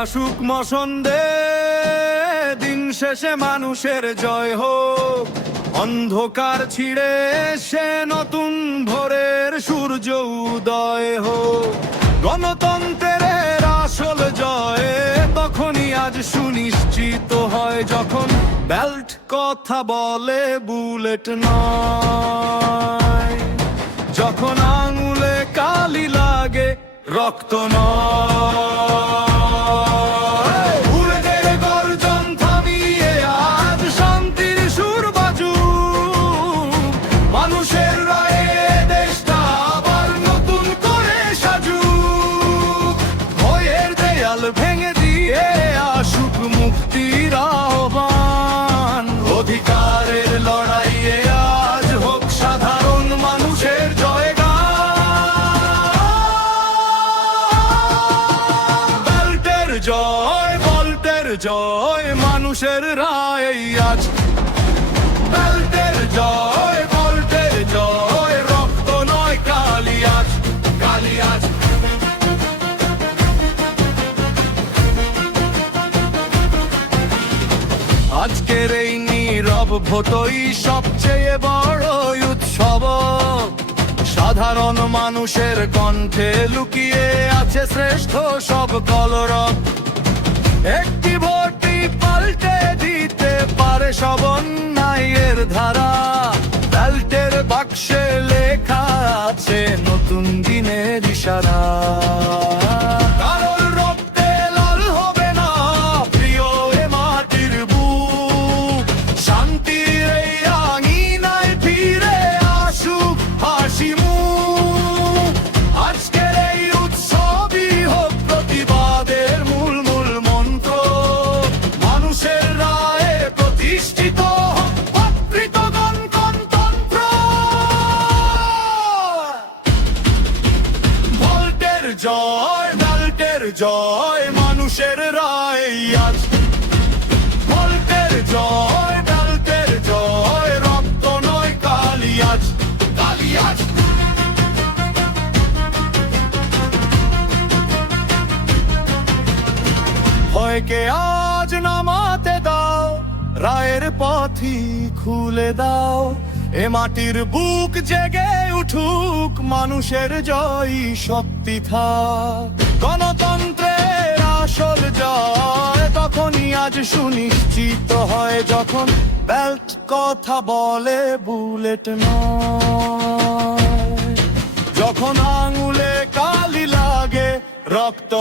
আসুক মসন্দে, দিন শেষে মানুষের জয় হোক। অন্ধকার ছিঁড়ে সে নতুন ভোরের সূর্য উদয় হোক। গণতন্ত্রের আসল জয় তখনই আজ সুনিশ্চিত হয়, যখন বেল্ট কথা বলে বুলেট নয়, যখন আঙুলে কালি লাগে রক্ত নয়। বুলেটের গর্জন থামিয়ে আজ শান্তির সুর বাজুক, মানুষের রায়ে দেশটা আবার নতুন করে সাজুক। ভয়ের দেয়াল ভেঙে দিয়ে আসুক মুক্তির আহ্বান, অধিকারের লড়াইয়ে আজ হোক সাধারণ মানুষের জয়গান। বেল্টের জয়, বল্টের জয়, মানুষের রায় আজ। বেল্টের জয়, বল্টের জয়, রক্ত নয় কালি আজ, কালি আজ। আজকের এই নীরব ভোটই সবচেয়ে বড় উৎসব। সাধারণ মানুষের কণ্ঠে লুকিয়ে আছে শ্রেষ্ঠ সব কলরব। একটি ভোটই পাল্টে দিতে পারে সব অন্যায়ের ধারা। বেল্টের বাক্সে লেখা আছে নতুন দিনের ইশারা। জয়, বেল্টের জয়, মানুষের রায় আজ। বল্টের জয়, বেল্টের জয়, রক্ত নয় কালি আজ, কালি আজ। ভয়কে আজ নামাতে দাও, রায়ের পথই খুলে দাও। এ মাটির বুক জেগে উঠুক, মানুষের জয় শক্তি থাক। গণতন্ত্রের আসল জয় তখনই আজ সুনিশ্চিত হয়, যখন বেল্ট কথা বলে বুলেট নয়, যখন আঙুলে কালি লাগে রক্ত